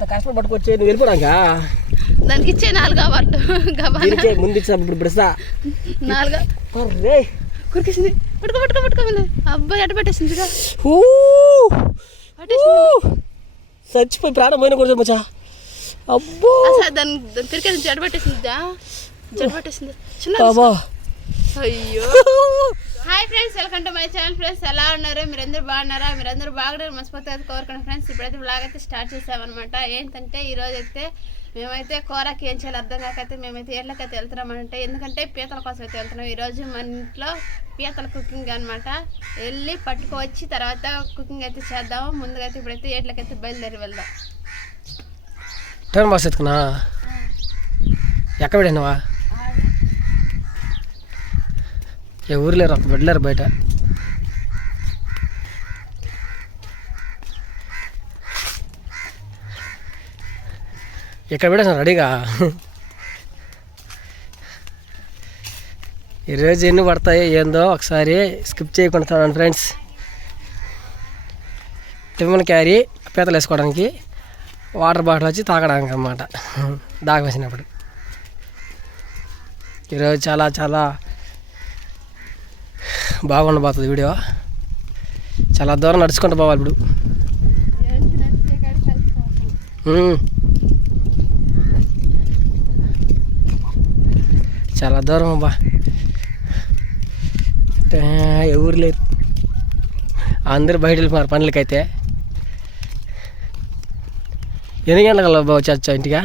అంత కష్టం పట్టుకొచ్చే నువ్వు వెళ్ళిపోయాక దానికి ఇచ్చే 4 అవార్డు ముందు ఇచ్చినప్పుడు ఇప్పుడు ఇస్తా 4 కురికేసింది. పట్టుకో అబ్బాయి ఎట పెట్టేసింది చచ్చిపోయి ప్రాణం పోయిన కూడా మచ్చా. అబ్బో దాని పిరికేసి జడబెట్టేసింది చిన్న. అయ్యో hi friends, welcome to my channel. Friends ఎలా ఉన్నారు? మీరందరూ బాగున్నారా? మీరందరూ బాగున్నారు మనస్ఫూర్తిగా కోరుకున్నాను. ఫ్రెండ్స్ ఇప్పుడైతే బ్లాగ్ అయితే స్టార్ట్ చేసామన్నమాట. ఏంటంటే ఈరోజు అయితే మేమైతే కూరకి ఏం చేయాలి అర్థం కాకైతే మేమైతే ఏళ్ళకైతే వెళ్తున్నామంటే, ఎందుకంటే పీతల కోసం అయితే వెళ్తున్నాం. ఈరోజు మన ఇంట్లో పీతల కుకింగ్ అనమాట. వెళ్ళి పట్టుకోవచ్చి తర్వాత కుకింగ్ అయితే చేద్దాము. ముందుగా అయితే ఇప్పుడైతే ఏట్లకైతే బయలుదేరి వెళ్దాం. టర్న్ బాక్స్ ఎత్తుకున్నా ఎక్కడ పెట్టినవా? ఎవరు లేరు, ఒక వెళ్ళారు బయట. ఇక్కడ పెట్టేసాను రెడీగా. ఈరోజు ఎన్ని పడతాయో ఏందో ఒకసారి స్కిప్ చేయకుండా చూడండి ఫ్రెండ్స్. టిఫిన్ క్యారీ పీతలు వేసుకోవడానికి, వాటర్ బాటిల్ వచ్చి తాగడానికి అన్నమాట దాకా వేసినప్పుడు. ఈరోజు చాలా చాలా బాగుండబోతుంది వీడియో. చాలా దూరం నడుచుకుంటూ పోవాలి ఇప్పుడు. చాలా దూరం అబ్బా, ఎవరు లేరు, అందరూ బయట వెళ్ళిపోయారు పనులకైతే. ఎన్ని గంటల వచ్చా ఇంటిగా?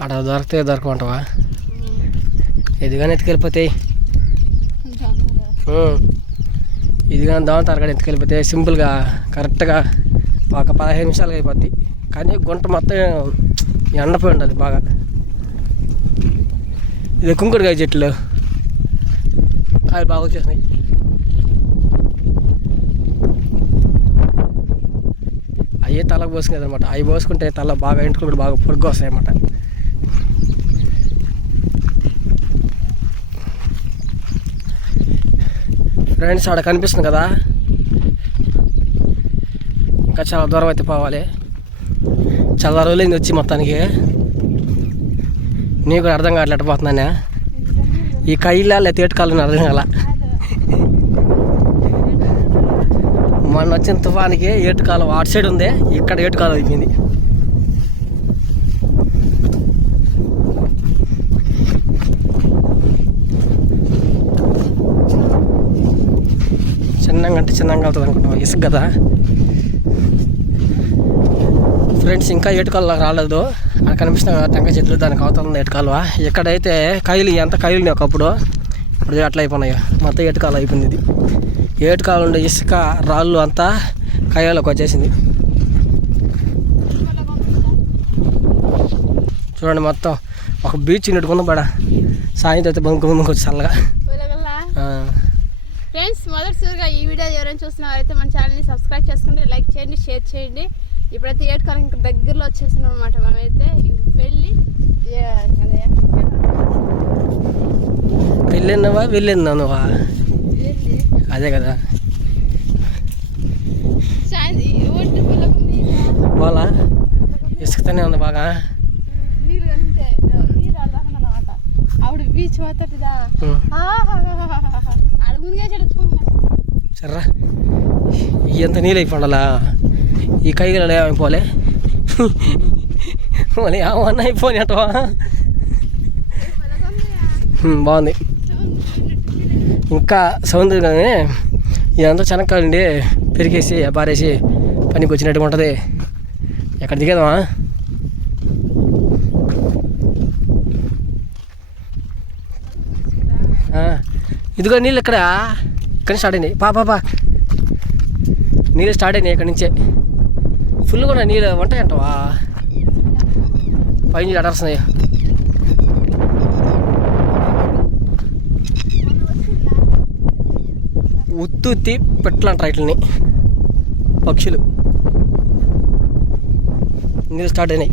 అక్కడ దొరికితే దొరకమంటావా? ఎదిగానే ఎత్తుకెళ్ళిపోతాయి. ఇదిగానే దాని తరగతి ఎత్తుకెళ్ళిపోతే సింపుల్గా కరెక్ట్గా ఒక 15 నిమిషాలుగా అయిపోద్ది. కానీ గుంట మొత్తం ఎండపోయి ఉండాలి బాగా. ఇది కుంకుడుకాయ చెట్లు కాయలు బాగా వచ్చేసినాయి. అవి తలకు పోసుకునేది అనమాట. అవి పోసుకుంటే తల బాగా ఎంటుకులు కూడా బాగా పొడుగు వస్తాయి అన్నమాట. ఫ్రెండ్స్ ఆడ కనిపిస్తుంది కదా, ఇంకా చాలా దూరం అయితే పోవాలి. చాలా రోజులైంది వచ్చి మొత్తానికి. నీకు కూడా అర్థం కావట్లేదు పోతున్నానే. ఈ కైలా లేకపోతే ఏటుకాలని అర్థం కాల. మొన్న వచ్చిన తుఫానికి ఏటుకాలం అటు సైడ్ ఉంది, ఇక్కడ ఏటుకాలం అయిపోయింది. చిన్నగా అంటే చిన్నగా అవుతుంది అనుకుంటున్నాం, ఇసుక కదా ఫ్రెండ్స్. ఇంకా ఏటుకాలు రాలేదు. అక్కడ కనిపిస్తున్న టెంకాయ చెట్లు దానికి అవుతుంది ఏటుకాలువ. ఇక్కడైతే కైలు ఎంత కైలు ఒకప్పుడు, ఇప్పుడు అట్లా అయిపోయినాయి మొత్తం. ఏటుకాలు అయిపోయింది. ఇది ఏటుకాలు ఉండే ఇసుక రాళ్ళు అంతా కైలోకి వచ్చేసింది. చూడండి మొత్తం ఒక బీచ్ నెట్టుకుందాం పడ. సాయంత్రం అయితే బంకు చల్లగా. ఫ్రెండ్స్ మొదటిసారిగా ఈ వీడియో ఎవరైనా చూస్తున్నారైతే మన ఛానల్ని సబ్స్క్రైబ్ చేసుకుంటే లైక్ చేయండి, షేర్ చేయండి. ఇప్పుడైతే ఏటుకాలం ఇంకా దగ్గరలో వచ్చేసినాం అనమాట. మనమైతే పెళ్ళిన్నావా వెళ్ళిందా నువ్వా? అదే కదా బాలా ఇసుకుతానే ఉంది బాగా. ఆవిడ బీచ్ పోతుందా సర్రా ఎంత నీళ్ళు అయిపోండాలా. ఈ కైగల ఏమైపోలే మళ్ళీ ఏమన్నా అయిపోయి అటవా. బాగుంది. ఇంకా సౌందర్యంగానే ఇదంతా చెనక్కాయలండి పెరిగేసి పారేసి పనికి వచ్చినట్టుగా ఉంటుంది. ఎక్కడ దిగేదమ్మా? ఇదిగో నీళ్ళు ఇక్కడ స్టార్ట్ అయినాయి. పాపా నీళ్ళు స్టార్ట్ అయినాయి ఇక్కడి నుంచే. ఫుల్గా ఉన్నాయి నీళ్ళు. ఉంటాయంటవా? పైన అడర్స్తున్నాయి. ఉత్తుత్తి పెట్టలంటారు వీటిని పక్షులు. నీళ్ళు స్టార్ట్ అయినాయి.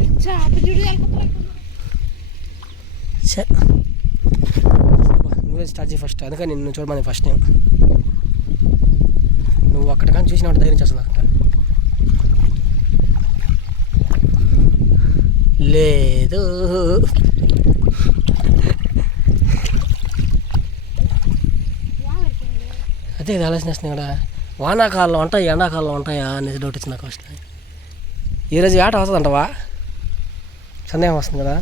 నువ్వే స్టార్ట్ చేయి ఫస్ట్. అందుకని నిన్ను చూడమని ఫస్ట్ నేను నువ్వు అక్కడ కానీ చూసినట్టు ధైర్యం చేస్తుంది నాకు లేదు. అదే కదా ఆలోచన వేస్తుంది ఇక్కడ. వానాకాలంలో ఉంటాయి ఎండాకాలంలో ఉంటాయా అనేది డౌట్ వచ్చింది నాకు ఫస్ట్. ఈరోజు ఆట వస్తుందంటవా? సందేహం వస్తుంది కదా.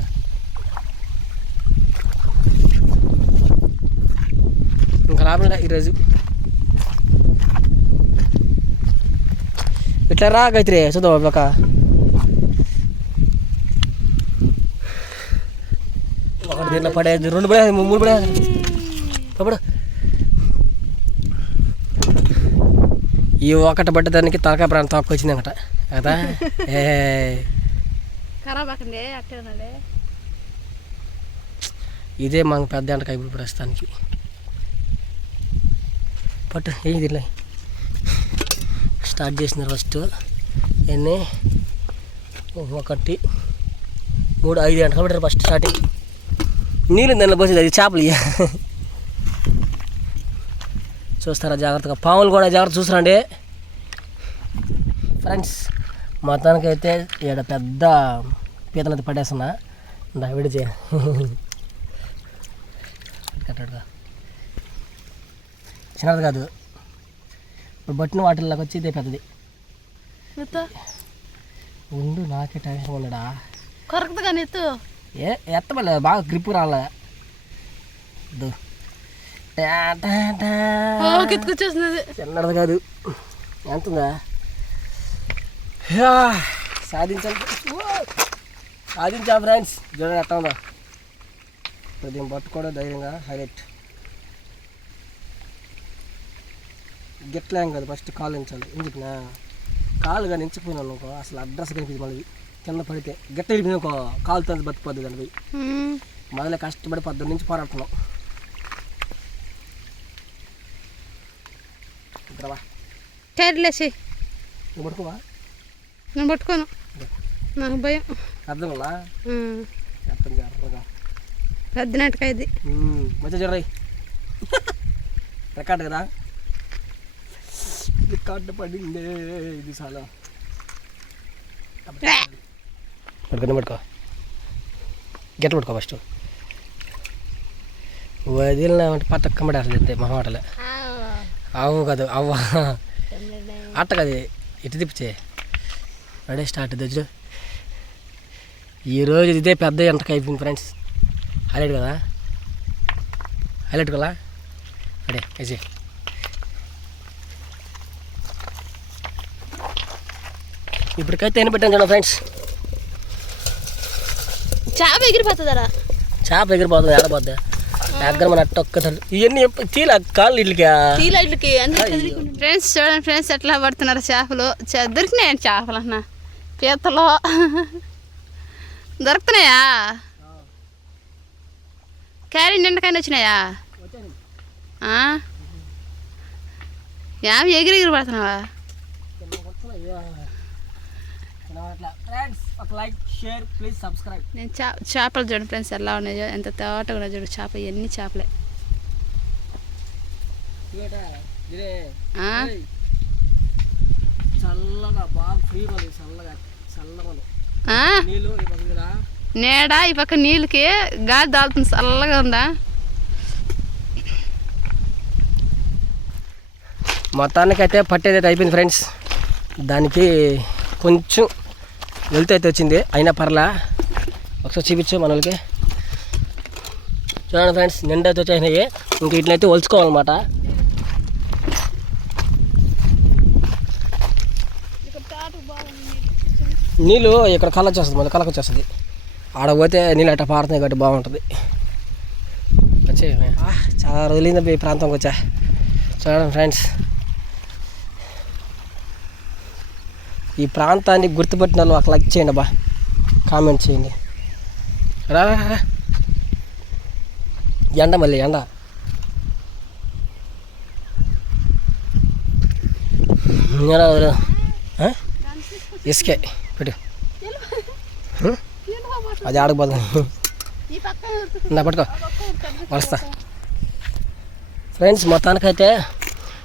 ఇంకా లాభం ఈరోజు. ఇట్లా రా గైత్రి చూద్దాం ఒక ఒకటి దీంట్లో పడేది, 2 పడేది, 3 పడేది. అప్పుడు ఈ ఒకటి పడ్డదానికి తలకాయ ప్రాణం తక్కువ వచ్చింది అనమాట కదా. ఇదే మాకు పెద్ద ఎంటకాయ ఇప్పుడు ప్రస్తుతానికి. పట్టు ఏది ఇలా స్టార్ట్ చేసినారు ఫస్ట్. ఎన్ని 1 3 5 ఎంటకాయ పెట్టారు ఫస్ట్ స్టార్టింగ్. నీళ్ళు దానిలో పోసేది అది చేపలు. చూస్తారా జాగ్రత్తగా, పాములు కూడా జాగ్రత్త చూస్తారండి ఫ్రెండ్స్. మొత్తానికి అయితే ఇక్కడ పెద్ద పీతనైతే పడేస్తున్నా. విడిచే కట్టాడుగా చిన్నది కాదు, ఇప్పుడు బట్టిన వాటిల్లోకి వచ్చి ఇదే పెద్దది. ఉండు నాకే టెన్షన్ ఉండడా. కొరకదు కానీ ఎత్తమలే బాగా గ్రిప్ రాలే. చిన్నది కాదు, ఎంతుందా? సాధించాలి, సాధించా ఫ్రెండ్స్. చూడండి ఎట్లా ఉందా. దీన్ని పట్టుకోవడం ధైర్యంగా హైలైట్. గెట్లేం కాదు, ఫస్ట్ కాలు ఎంచాలి. ఎందుకు కాలు కానీ ఎంచిపోయినాను అనుకో అసలు అడ్రస్ కనిపించి మళ్ళీ కింద పడితే గట్ట వెళ్ళిపోయిన ఒక కాలు తంది బతికిపోద్ది దాన్ని. మొదలే కష్టపడి 10 నుంచి పోరాడుతున్నాం. కేర్లేసి నువ్వు పట్టుకోవా? నేను పట్టుకోను, నాకు భయం. అర్థం కదా అర్థం ఎర్రగా పెద్ద నాటక ఇది మంచిగా చూడరాయి. రికార్డు కదా, రికార్డు పడిందే ఇది. చాలా పట్టుకో పట్టుకో, గెట్ట పట్టుకో ఫస్ట్. వదిలినామంటే పట్టక్కమ్మడి అసలు చెప్తే మహమాటలే. అవు కదా అవ్వ అట్ట కదా, ఇటు తిప్పితే రెడీ స్టార్ట్. దగ్గర ఈరోజు ఇదే పెద్ద ఎంటక అయిపోయింది ఫ్రెండ్స్. హైలైట్ కదా, హైలైట్ కదా. రెడీ వేసి ఇప్పటికైతే ఎన్ని పెట్టాను చూడండి ఫ్రెండ్స్. చేప ఎగిరిపోతుందా? చేప ఎగిరిపోతుంది, ఆడపోద్ది దగ్గర మన అట్ట ఒక్క ఇవన్నీ తీల కాళ్ళు ఇట్లకి. ఫ్రెండ్స్ చూడండి ఫ్రెండ్స్ ఎట్లా పడుతున్నారు చేపలు. దొరికినాయండి చేపలు అన్న, పీతలు దొరుకుతున్నాయా? క్యారీ నిండకాయని వచ్చినాయా? యాభై ఎగిరి ఎగిరి పడుతున్నావా? నేను చేపలు చూడండి ఫ్రెండ్స్ ఎలా ఉన్నాయో, ఎంత తోటగా ఉన్నాయో చూడు చేప. ఎన్ని చేపలే. నేడా ఈ పక్క నీళ్ళకి గాలి దాల్తుంది, చల్లగా ఉందా. మొత్తానికైతే పట్టేదైతే అయిపోయింది ఫ్రెండ్స్. దానికి కొంచెం వెళ్తే అయితే వచ్చింది, అయినా పర్లా. ఒకసారి చూపించు మన వాళ్ళకి. చూడండి ఫ్రెండ్స్ నిండా అయితే వచ్చేసినాయి. ఇంక వీటినైతే ఒలుచుకోవాలన్నమాట. నీళ్ళు ఇక్కడ కళ్ళ వచ్చేస్తుంది, మళ్ళీ కళ్ళకి వచ్చేస్తుంది. ఆడ పోతే నీళ్ళు అట్లా పారుతున్నాయి కాబట్టి బాగుంటుంది. వచ్చే చాలా రోజులైంది ఈ ప్రాంతంకి వచ్చా. చూడండి ఫ్రెండ్స్, ఈ ప్రాంతాన్ని గుర్తుపెట్టిన వాళ్ళు ఒక లైక్ చేయండి బా, కామెంట్ చేయండి. రా ఎండ మళ్ళీ ఎండ. ఇసుకే పెట్టు, అది ఆడకపోతుంది. నా పట్టుకో వస్తా ఫ్రెండ్స్. మొత్తానికైతే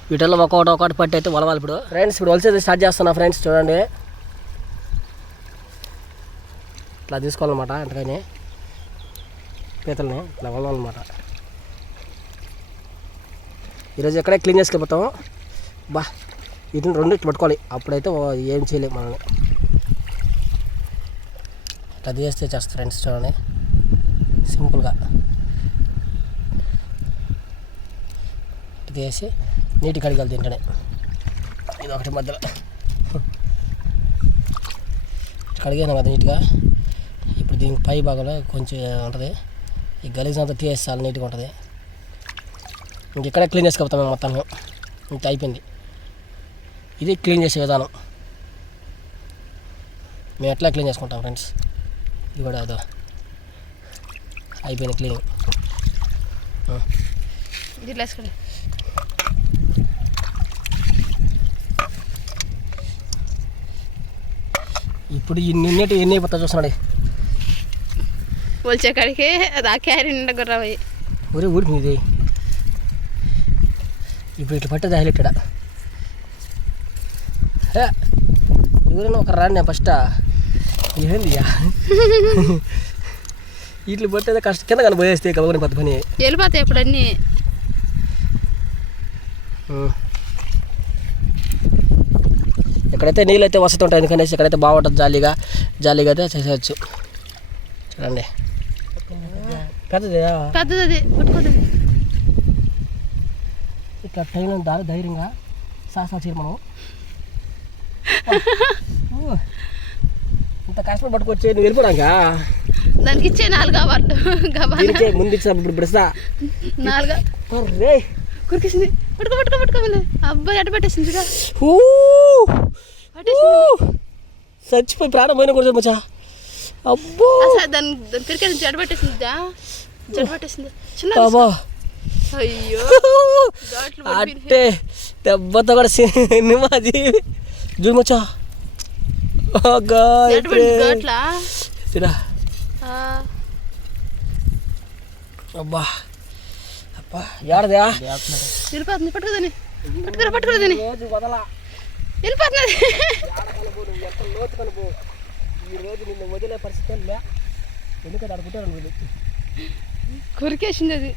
వీటిల్లో ఒకటి పట్టి అయితే వలవాలి ఇప్పుడు. ఫ్రెండ్స్ ఇప్పుడు వలిసేది స్టార్ట్ చేస్తున్నా ఫ్రెండ్స్. చూడండి ఇట్లా తీసుకోవాలన్నమాట. ఎంతకని పీతల్ని ఇట్లా వలవాలన్నమాట. ఈరోజు ఎక్కడే క్లీన్ చేసుకెళ్ళిపోతాము. బా వీటిని రెండు ఇట్లా పట్టుకోవాలి, అప్పుడైతే ఏం చేయలేము మనల్ని. ఇట్లా తీస్తే చేస్తా ఫ్రెండ్స్. చూడండి సింపుల్గా తీసి నీటి కడిగాలి తింటనే. ఇది ఒకటి మధ్యలో కడిగాను కదా నీట్గా. ఇప్పుడు దీనికి పై భాగంలో కొంచెం ఉంటుంది, ఈ గలీజ్ అంతా తీసేసి చాలా నీట్గా ఉంటుంది. ఇంకెక్కడే క్లీన్ చేసుకెళ్తాం మేము మొత్తం. ఇంత అయిపోయింది. ఇది క్లీన్ చేసే విధానం. మేము ఎట్లా క్లీన్ చేసుకుంటాం ఫ్రెండ్స్. ఇది కూడా అదో అయిపోయింది క్లీనింగ్. ఇప్పుడు నిన్నటి ఎన్ని అయిపోతా చూస్తున్నాడు. వచ్చే కాడికి అది ఆ క్యారీ నిండా ఊరి ఊరికి ఇది. ఇప్పుడు ఇట్లా పట్టేది హైలైటెడా. ఎవరైనా ఒక రాని ఫస్ట్ ఏంది ఇట్లా పట్టేది కష్టం. కింద కానీ పోయేస్తే కలగని పెద్ద పని వెళ్ళిపోతాయి ఇప్పుడు అన్నీ. ఎక్కడైతే నీళ్ళు అయితే వసతి ఉంటాయి ఎందుకనేసి ఎక్కడైతే బాగుంటుంది జాలీగా అయితే చేసేయచ్చు. చూడండి పెద్దది పట్టుకోదు. ఇట్లా టైం దారి ధైర్యంగా సాహసాలు చేయరు మనం. ఇంత కష్టపడి పట్టుకొచ్చి నువ్వు వెళ్ళిపోయాక దానికి ఇచ్చే 4 అవార్డు ముందు ఇచ్చినప్పుడు బిడస్తా 4 కురికేసింది. పట్టుకో అబ్బాయి అడ్డు పెట్టేసింది. చచ్చిపోయి ప్రాణం పోయినా కూడా మచ్చా. అబ్బో దాని క్రికెట్ నుంచి జడబట్టేసింది. అయ్యో అంటే దెబ్బతో కూడా సినిమాది చూడు మచ్చా. అబ్బా అబ్బా ఏడదా వెళ్ళిపోతుంది. పట్టుకోదని పట్టుకోదని వెళ్ళిపోతుంది. ఈరోజు నిన్ను వదిలే పరిస్థితి లే. ఎందుకంటే అడుగుతాను వీళ్ళు కొరికేసింది అది.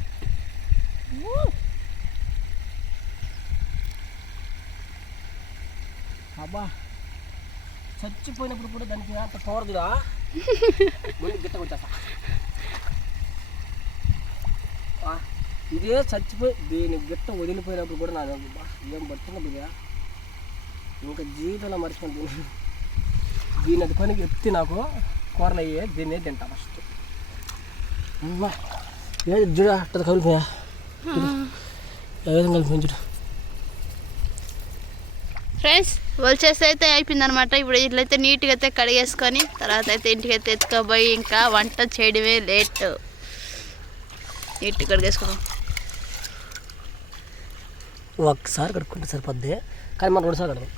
అబ్బా చచ్చిపోయినప్పుడు కూడా దానికి అంత పోరదురా. ముందు గిట్ట వచ్చేస్తా. ఇదే చచ్చిపోయి దీని గిట్ట వదిలిపోయినప్పుడు కూడా నా ఏం పడుతుంది బిడ్డ. ఇంకా జీవితంలో మర్చిపోయింది దీని అది పనికి ఎత్తి నాకు కూరలు అయ్యే దీన్నే తింటా ఫస్ట్. ఏ చూడ అట్ట కలిపోయా ఏ విధంగా కలిపోయింది చూడు ఫ్రెండ్స్. వలిచేస్తే అయితే అయిపోయింది అనమాట. ఇప్పుడు ఇట్లయితే నీట్గా అయితే కడిగేసుకొని తర్వాత అయితే ఇంటికి అయితే ఎత్తుకోబోయి ఇంకా వంట చేయడమే లేట్. నీట్గా కడిగేసుకున్నాం. ఒక్కసారి కడుక్కుంటే సరిపోద్ది, కానీ మనం 2 సార్లు కడదాం.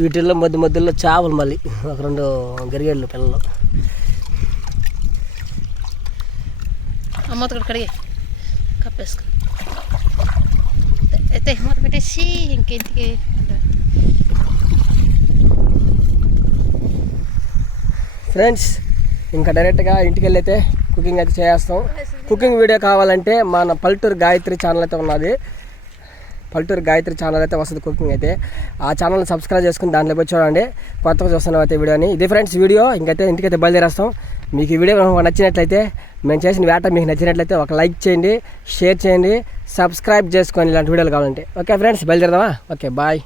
వీటిల్లో మధ్యలో చేపలు మళ్ళీ ఒక 2 గరిగేళ్ళు పిల్లలు. మూత కూడా కడిగే కప్పేసుకో అయితే మూత పెట్టేసి ఇంకెంటికి. ఫ్రెండ్స్ ఇంకా డైరెక్ట్గా ఇంటికి వెళ్ళి అయితే కుకింగ్ అయితే చేస్తాం. కుకింగ్ వీడియో కావాలంటే మన పల్లెటూరు గాయత్రి ఛానల్ అయితే ఉన్నది. పల్లెటూరు గాయత్రి ఛానల్ అయితే వస్తుంది కుకింగ్ అయితే. ఆ ఛానల్ని సబ్స్క్రైబ్ చేసుకుని దాంట్లో పోయి చూడండి. కొత్తగా చూస్తున్నాం అయితే వీడియోని. ఇది ఫ్రెండ్స్ వీడియో. ఇంకైతే ఇంటికైతే బయలుదేరేస్తాం. మీకు ఈ వీడియో నచ్చినట్లయితే, మేము చేసిన వేట మీకు నచ్చినట్లయితే ఒక లైక్ చేయండి, షేర్ చేయండి, సబ్స్క్రైబ్ చేసుకోండి ఇలాంటి వీడియోలు కావాలంటే. ఓకే ఫ్రెండ్స్ బయలుదేరదామా? Okay bye.